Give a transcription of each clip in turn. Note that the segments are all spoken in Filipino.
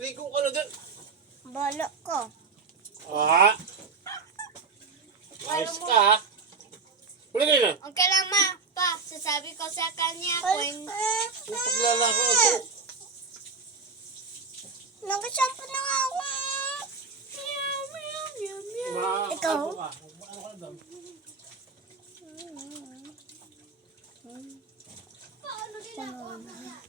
Maligo ka na dyan. Bolo ko. Ah. Ayos ka ha. Huli kayo na. Okay lang ma. Pa, sasabi ko sa kanya kung Yung paglalako ito. Nag-shampoo na nga ako. Ikaw? Ano ka na daw? paano ginagawa mo na?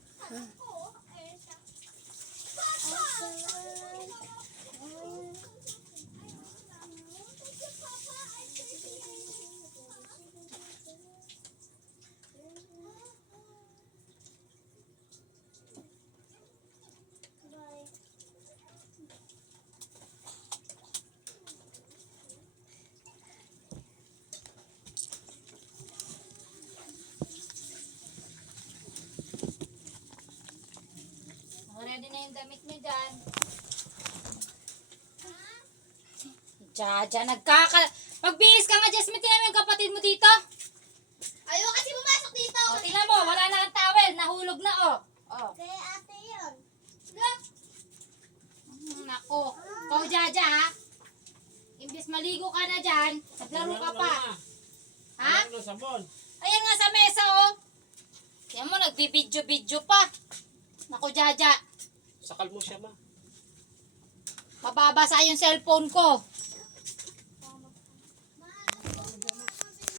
Ready na yung damit niyo dyan. Jaja, magbihis ka nga, Jasmine. Tingnan mo yung kapatid mo dito. Ayaw kasi pumasok dito. O, tingnan mo, wala na ang towel. Nahulog na, oh. Oh. Kaya ate yun. Nako. Ikaw, Jaja, ha? Imbis maligo ka na dyan, naglaro ka pa. Ha? Ano sabon? Ayan nga sa mesa, oh. Tingnan mo, nagbibidyo-bidyo pa. Nako, Jaja. Sakal mo siya ma. Mababasa yung cellphone ko.